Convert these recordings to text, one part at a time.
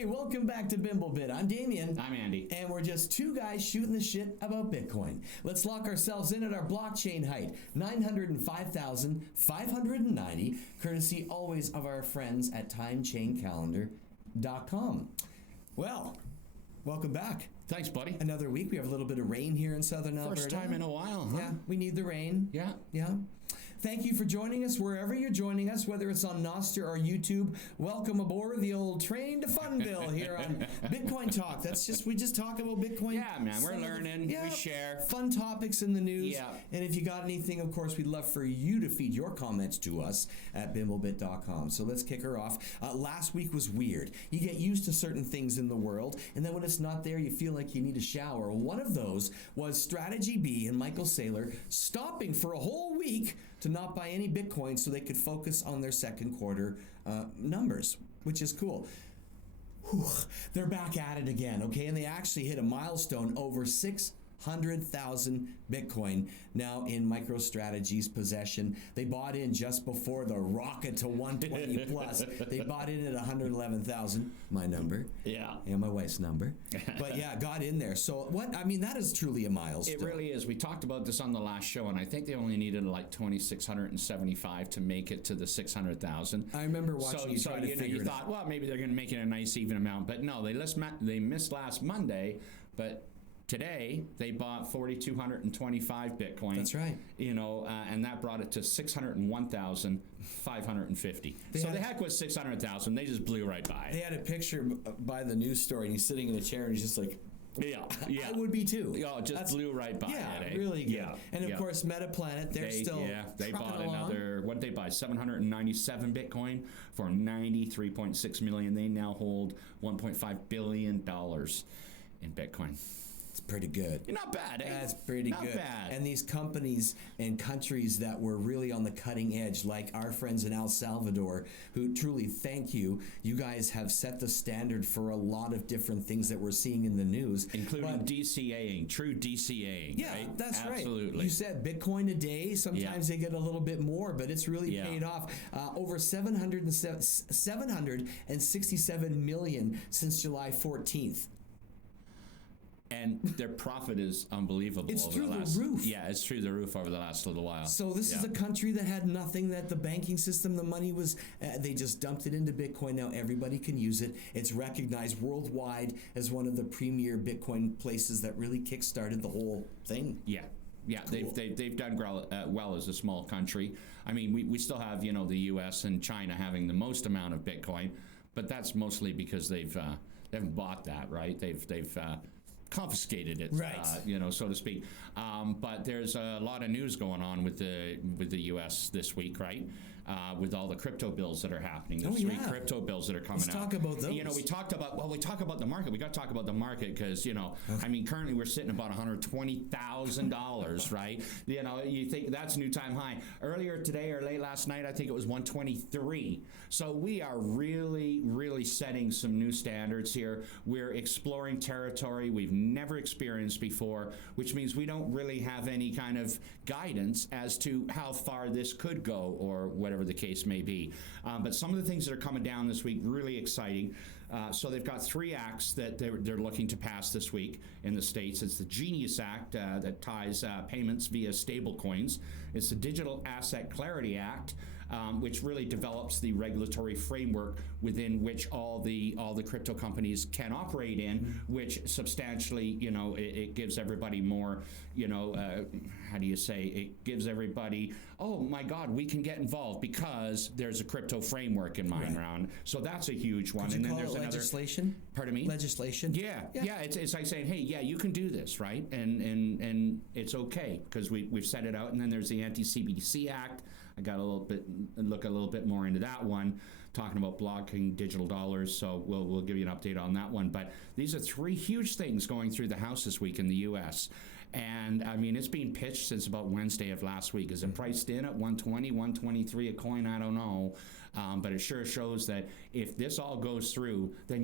Hey, welcome back to BimBleBit. I'm Damian. I'm Andy. And we're just two guys shooting the shit about Bitcoin. Let's lock ourselves in at our blockchain height, 905,590, courtesy always of our friends at timechaincalendar.com. Well, welcome back. Thanks, buddy. Another week. We have a little bit of rain here in southern Alberta. First time in a while, huh? Yeah, we need the rain. Yeah. Thank you for joining us wherever you're joining us, whether it's on Nostr or YouTube. Welcome aboard the old train to Funville here on Bitcoin Talk. We just talk about Bitcoin. Yeah, man, we're learning. We share fun topics in the news. Yeah. And if you got anything, of course, we'd love for you to feed your comments to us at bimblebit.com. So let's kick her off. Last week was weird. You get used to certain things in the world, and then when it's not there, you feel like you need a shower. One of those was Strategy B and Michael Saylor stopping for a whole week to not buy any Bitcoin so they could focus on their second quarter numbers, which is cool. Whew, they're back at it again, okay? And they actually hit a milestone over 600,000 Bitcoin now in MicroStrategy's possession. They bought in just before the rocket to 120 plus. They bought in at 111,000, my number. Yeah. And my wife's number. But yeah, got in there. So that is truly a milestone. It really is. We talked about this on the last show, and I think they only needed like 2,675 to make it to the 600,000. I remember watching you try to figure you it thought, out. well, maybe they're going to make it a nice even amount. But no, they missed last Monday, but today, they bought 4,225 Bitcoin. That's right. And that brought it to 601,550. So the heck with 600,000. They just blew right by. They had a picture by the news story, and he's sitting in a chair, and he's just like, yeah. I would be too. Just blew right by. Yeah, really good. Yeah. And of course, Metaplanet, they bought along. another, what did they buy? 797 Bitcoin for $93.6 million. They now hold $1.5 billion in Bitcoin. It's pretty good. You're not bad, eh? That's pretty good. Not bad. And these companies and countries that were really on the cutting edge, like our friends in El Salvador, who truly thank you. You guys have set the standard for a lot of different things that we're seeing in the news. Including DCAing, true DCAing, yeah, right? That's Absolutely. Right. You said Bitcoin a day. Sometimes they get a little bit more, but it's really paid off. Over 767 million since July 14th. And their profit is unbelievable. It's through the roof. Yeah, it's through the roof over the last little while. So this is a country that had nothing, that the banking system, the money was, they just dumped it into Bitcoin. Now everybody can use it. It's recognized worldwide as one of the premier Bitcoin places that really kickstarted the whole thing. Yeah. Yeah, cool. They've done well as a small country. I mean, we still have, the U.S. and China having the most amount of Bitcoin, but that's mostly because they haven't bought that, right? They've confiscated it, right. So to speak. But there's a lot of news going on with the U.S. this week, right? With all the crypto bills that are happening. There's 3 crypto bills that are coming out. Let's talk about those. We talk about the market. We got to talk about the market because, currently we're sitting about $120,000, right? You think that's new time high. Earlier today or late last night, I think it was 123. So we are really, really setting some new standards here. We're exploring territory we've never experienced before, which means we don't really have any kind of guidance as to how far this could go or whatever the case may be. But some of the things that are coming down this week, really exciting. So they've got 3 acts that they're looking to pass this week in the States. It's the Genius Act that ties payments via stablecoins. It's the Digital Asset Clarity Act, which really develops the regulatory framework within which all the crypto companies can operate in, which substantially, it gives everybody more, it gives everybody, oh my God, we can get involved because there's a crypto framework in mind around. So that's a huge one. And then there's legislation. Pardon me? Legislation. Yeah. It's like saying, hey, yeah, you can do this, right? And it's okay because we've set it out. And then there's the Anti-CBDC Act. I got look a little bit more into that one, talking about blocking digital dollars. So we'll give you an update on that one. But these are 3 huge things going through the House this week in the U.S. And I mean, it's been pitched since about Wednesday of last week. Is it priced in at 120, 123 a coin? I don't know. But it sure shows that if this all goes through, then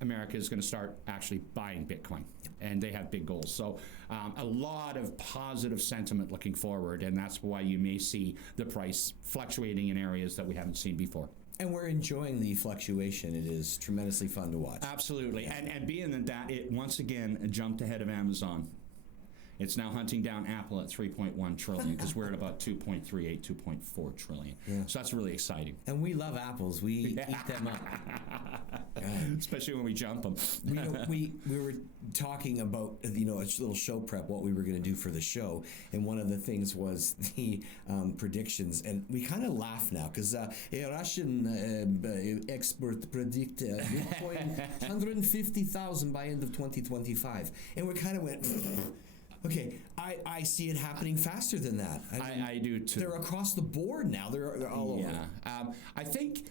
America is going to start actually buying Bitcoin. And they have big goals. So a lot of positive sentiment looking forward. And that's why you may see the price fluctuating in areas that we haven't seen before. And we're enjoying the fluctuation. It is tremendously fun to watch. Absolutely. And being that it once again jumped ahead of Amazon. It's now hunting down Apple at 3.1 trillion because we're at about 2.38, 2.4 trillion. Yeah. So that's really exciting. And we love apples. We eat them up. Especially when we jump them. We were talking about, a little show prep, what we were going to do for the show. And one of the things was the predictions. And we kind of laugh now because a Russian expert predict Bitcoin 150,000 by end of 2025. And we kind of went... Okay, I see it happening faster than that. I do too. They're across the board now. They're all over. Yeah, I think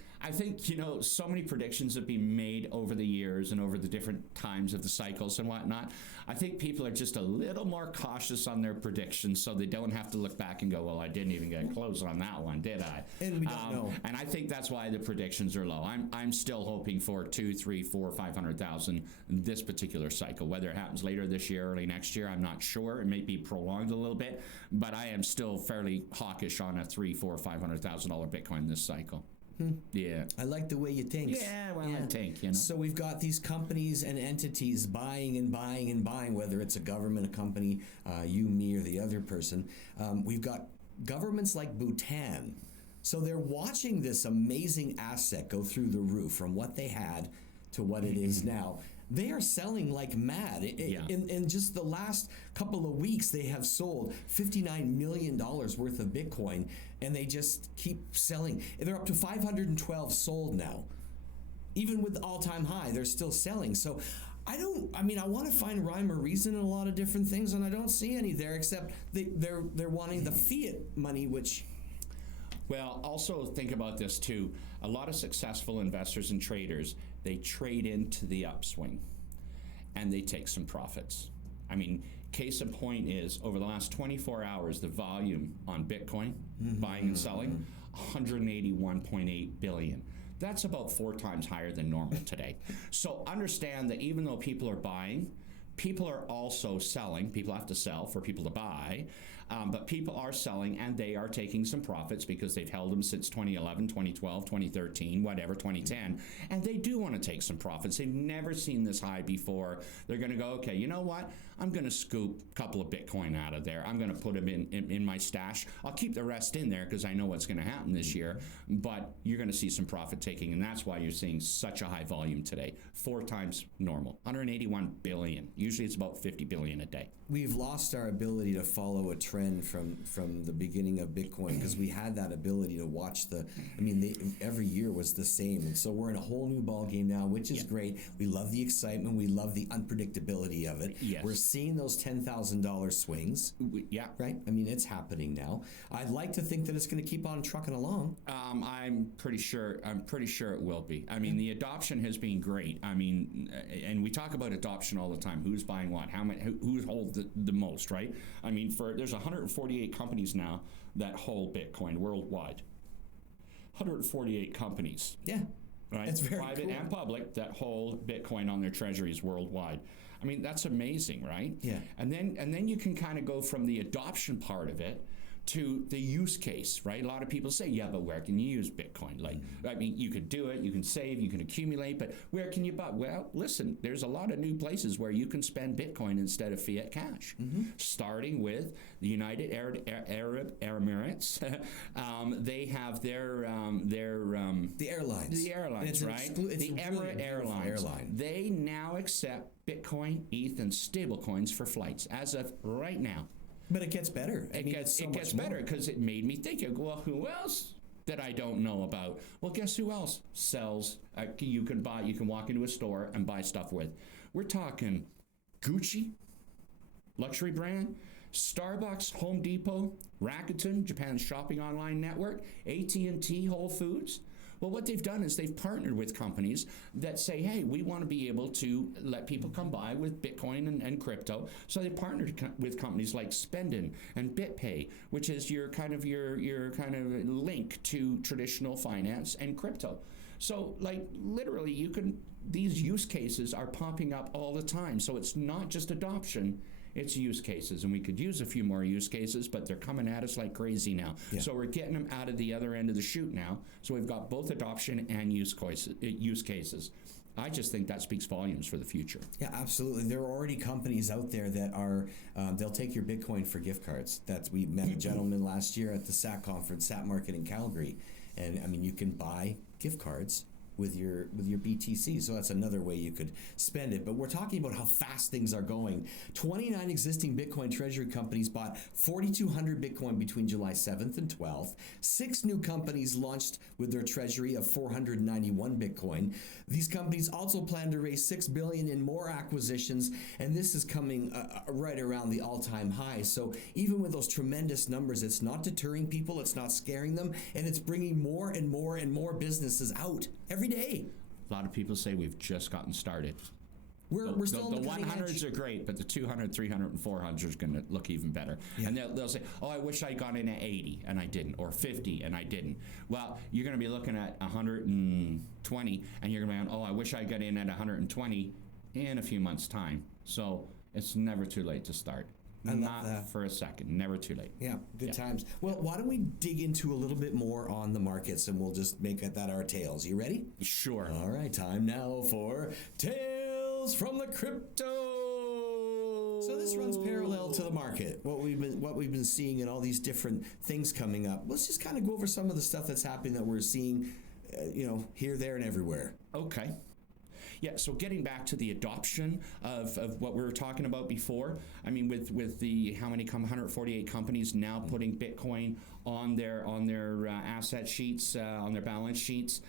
so many predictions have been made over the years and over the different times of the cycles and whatnot. I think people are just a little more cautious on their predictions, so they don't have to look back and go, "Well, I didn't even get close on that one, did I?" And we don't know. And I think that's why the predictions are low. I'm still hoping for 2, 3, 4, 500,000 this particular cycle. Whether it happens later this year, early next year, I'm not sure. It may be prolonged a little bit, but I am still fairly hawkish on a $300,000, $400,000, $500,000 Bitcoin this cycle. Yeah. I like the way you think. Yeah, well, I think, So we've got these companies and entities buying and buying and buying, whether it's a government, a company, you, me, or the other person. We've got governments like Bhutan. So they're watching this amazing asset go through the roof from what they had to what it is now. They are selling like mad. In just the last couple of weeks, they have sold $59 million worth of Bitcoin, and they just keep selling. They're up to 512 sold now. Even with the all-time high, they're still selling. So I want to find rhyme or reason in a lot of different things, and I don't see any there, except they're wanting the fiat money, which... Well, also think about this too. A lot of successful investors and traders, they trade into the upswing and they take some profits. I mean, case in point is over the last 24 hours, the volume on Bitcoin, buying and selling, 181.8 billion. That's about 4 times higher than normal today. So understand that even though people are buying, people are also selling. People have to sell for people to buy. But people are selling, and they are taking some profits because they've held them since 2011, 2012, 2013, whatever, 2010. And they do want to take some profits. They've never seen this high before. They're going to go, okay, you know what? I'm going to scoop a couple of Bitcoin out of there. I'm going to put them in my stash. I'll keep the rest in there because I know what's going to happen this year. But you're going to see some profit taking, and that's why you're seeing such a high volume today. 4 times normal. 181 billion. Usually it's about 50 billion a day. We've lost our ability to follow a trend from the beginning of Bitcoin because we had that ability to watch every year was the same. And so we're in a whole new ball game now, which is great. We love the excitement. We love the unpredictability of it. Yes. We're seeing those $10,000 swings. Yeah. Right? I mean, it's happening now. I'd like to think that it's going to keep on trucking along. I'm pretty sure it will be. I mean, the adoption has been great. I mean, and we talk about adoption all the time. Who's buying what? How many? Who holds the most? Right? I mean, there's 148 companies now that hold Bitcoin worldwide. 148 companies. Yeah. Right? That's very private cool. and public that hold Bitcoin on their treasuries worldwide. I mean, that's amazing, right? Yeah. And then you can kind of go from the adoption part of it to the use case, right? A lot of people say, yeah, but where can you use Bitcoin? Like, I mean, you could do it, you can save, you can accumulate, but where can you buy? Well, listen, there's a lot of new places where you can spend Bitcoin instead of fiat cash, starting with the United Arab Emirates. They have their the airlines. The airlines, right? The Emirates Airlines. They now accept Bitcoin, ETH, and stablecoins for flights as of right now. But it gets better. It gets better because it made me think, well, who else that I don't know about? Well, guess who else sells? You can walk into a store and buy stuff with. We're talking Gucci, luxury brand, Starbucks, Home Depot, Rakuten, Japan's shopping online network, AT&T, Whole Foods. Well, what they've done is they've partnered with companies that say, hey, we want to be able to let people come by with Bitcoin and crypto. So they partnered with companies like Spendin and BitPay, which is your kind of link to traditional finance and crypto. So like literally these use cases are popping up all the time. So it's not just adoption, It's use cases, and we could use a few more use cases, but they're coming at us like crazy now. Yeah. So we're getting them out of the other end of the chute now. So we've got both adoption and use cases. I just think that speaks volumes for the future. Yeah, absolutely. There are already companies out there that are, they'll take your Bitcoin for gift cards. We met a gentleman last year at the SAT conference, SAT Market in Calgary. And I mean, you can buy gift cards with your BTC, so that's another way you could spend it. But we're talking about how fast things are going. 29 existing Bitcoin treasury companies bought 4,200 Bitcoin between July 7th and 12th. 6 new companies launched with their treasury of 491 Bitcoin. These companies also plan to raise $6 billion in more acquisitions, and this is coming right around the all-time high. So even with those tremendous numbers, it's not deterring people, it's not scaring them, and it's bringing more and more and more businesses out every day. A lot of people say we've just gotten started. We're still the in the cutting 100s edge. are great, but the 200, 300, and 400 is going to look even better. Yeah. And they'll say, oh, I wish I got in at 80 and I didn't, or 50 and I didn't. Well, you're going to be looking at 120 and you're going to be going, oh, I wish I got in at 120 in a few months' time. So it's never too late to start. Not for a second. Never too late. Yeah, good times. Well, why don't we dig into a little bit more on the markets, and we'll just make that our tales. You ready? Sure. All right, time now for Tales from the Crypto. So this runs parallel to the market. What we've been seeing and all these different things coming up. Let's just kind of go over some of the stuff that's happening that we're seeing, here, there, and everywhere. Okay. Yeah, so getting back to the adoption of what we were talking about before, I mean, with the 148 companies now putting Bitcoin on their asset sheets, on their balance sheets,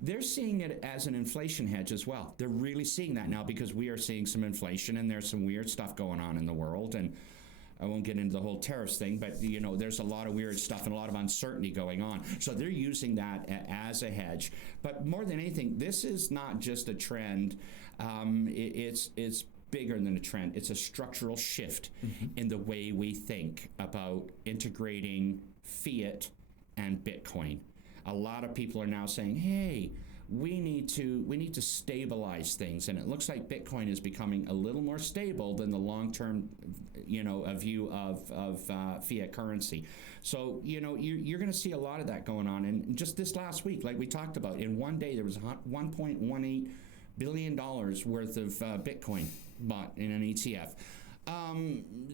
they're seeing it as an inflation hedge as well. They're really seeing that now because we are seeing some inflation and there's some weird stuff going on in the world. And I won't get into the whole tariffs thing, but there's a lot of weird stuff and a lot of uncertainty going on. So they're using that as a hedge. But more than anything, this is not just a trend. It's bigger than a trend. It's a structural shift in the way we think about integrating fiat and Bitcoin. A lot of people are now saying, hey, we need to stabilize things, and it looks like Bitcoin is becoming a little more stable than the long-term, a view of fiat currency. So you're going to see a lot of that going on. And just this last week, like we talked about, in one day there was $1.18 billion worth of Bitcoin bought in an ETF.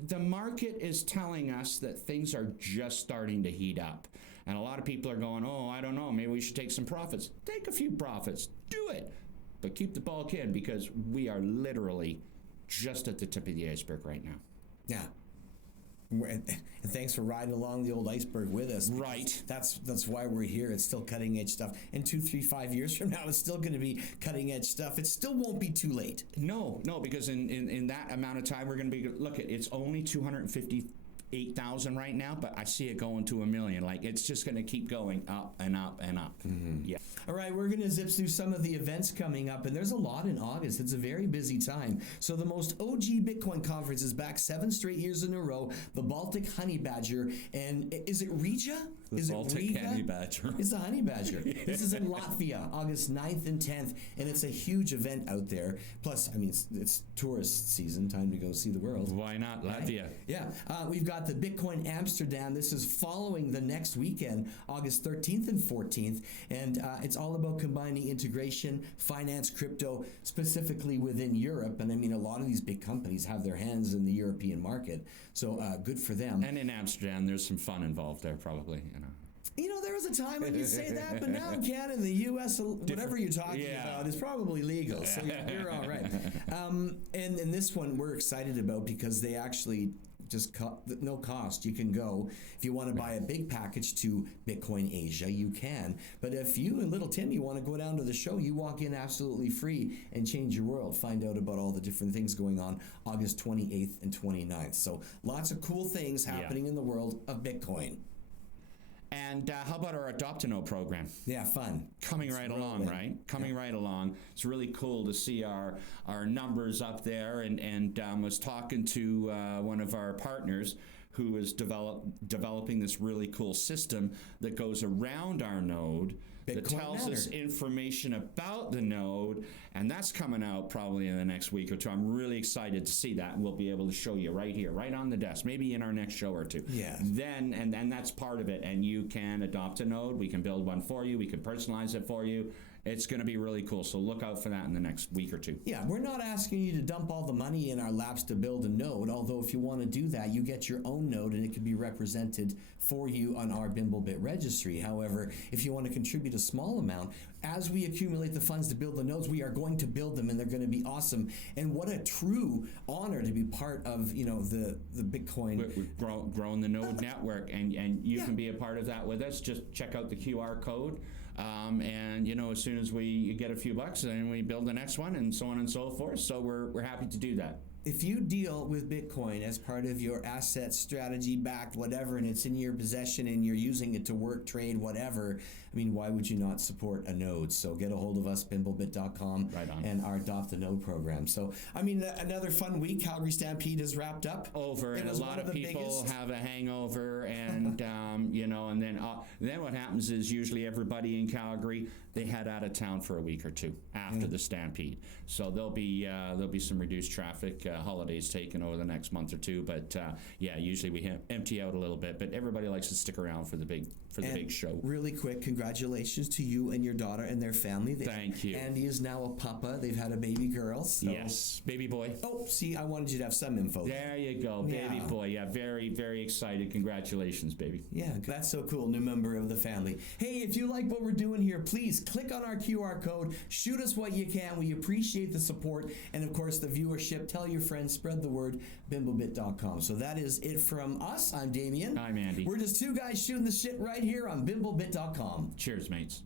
The market is telling us that things are just starting to heat up. And a lot of people are going, oh, I don't know, maybe we should take some profits. Take a few profits. Do it. But keep the bulk in because we are literally just at the tip of the iceberg right now. Yeah. And thanks for riding along the old iceberg with us. Right. That's why we're here. It's still cutting edge stuff. And 2, 3, 5 years from now, it's still going to be cutting edge stuff. It still won't be too late. No, because in that amount of time, we're going to be, look, it's only 258,000 right now, but I see it going to 1 million. Like, it's just going to keep going up and up and up. Mm-hmm. Yeah. All right, we're going to zip through some of the events coming up, and there's a lot in August. It's a very busy time. So the most OG Bitcoin conference is back 7 straight years in a row. The Baltic Honey Badger, and is it Riga? Is Baltic it Riga? Honey Badger. It's a Honey Badger. This is in Latvia, August 9th and 10th, and it's a huge event out there. Plus, I mean, it's tourist season, time to go see the world. Why not Latvia? Right? Yeah. We've got the Bitcoin Amsterdam. This is following the next weekend, August 13th and 14th, and it's all about combining integration, finance, crypto, specifically within Europe. And I mean, a lot of these big companies have their hands in the European market, so good for them. And in Amsterdam, there's some fun involved there, probably. There was a time when you say that, but now in Canada, in the U.S., whatever you're talking about is probably legal, so you're all right. And this one we're excited about because they actually just no cost. You can go. If you want to buy a big package to Bitcoin Asia, you can. But if you and little Tim, you want to go down to the show, you walk in absolutely free and change your world. Find out about all the different things going on August 28th and 29th. So lots of cool things happening in the world of Bitcoin. And how about our Adopt to Know program? Yeah, fun. Coming right along, right? Coming right along. It's really cool to see our numbers up there. And was talking to one of our partners who is developing this really cool system that goes around our node that Bitcoin tells us Matter. information about the node, and that's coming out probably in the next week or two. I'm really excited to see that, and we'll be able to show you right here, right on the desk, maybe in our next show or two. Yeah. Then, and that's part of it, and you can adopt a node. We can build one for you. We can personalize it for you. It's going to be really cool, so look out for that in the next week or two. Yeah, we're not asking you to dump all the money in our laps to build a node, although if you want to do that, you get your own node and it can be represented for you on our BimBleBit registry. However, if you want to contribute a small amount, as we accumulate the funds to build the nodes, we are going to build them and they're going to be awesome. And what a true honor to be part of, you know, the Bitcoin. We're growing the node network, and you can be a part of that with us. Just check out the QR code. And you know, as soon as we get a few bucks, then we build the next one, and so on and so forth. So we're happy to do that. If you deal with Bitcoin as part of your asset strategy backed whatever, and it's in your possession and you're using it to work, trade, whatever, I mean, why would you not support a node? So get a hold of us, BimBleBit.com, Right on. and our Adopt a Node program. So, I mean, another fun week. Calgary Stampede is wrapped up. Over, It and a was lot one of the people biggest. have a hangover, and you know, and then what happens is usually everybody in Calgary, they head out of town for a week or two after the Stampede. So there'll be some reduced traffic, holidays taken over the next month or two. But yeah, usually we empty out a little bit, but everybody likes to stick around for the big show. Really quick, congratulations to you and your daughter and their family. Thank you. Andy is now a papa. They've had a baby girl. So. Yes, baby boy. Oh, see, I wanted you to have some info. There you go, baby Yeah. boy. Yeah, very, very excited. Congratulations, baby. Yeah, that's so cool. New member of the family. Hey, if you like what we're doing here, please click on our QR code. Shoot us what you can. We appreciate the support and, of course, the viewership. Tell your friends. Spread the word. BimBleBit.com. So that is it from us. I'm Damian. I'm Andy. We're just two guys shooting the shit right here on BimBleBit.com. Cheers, mates.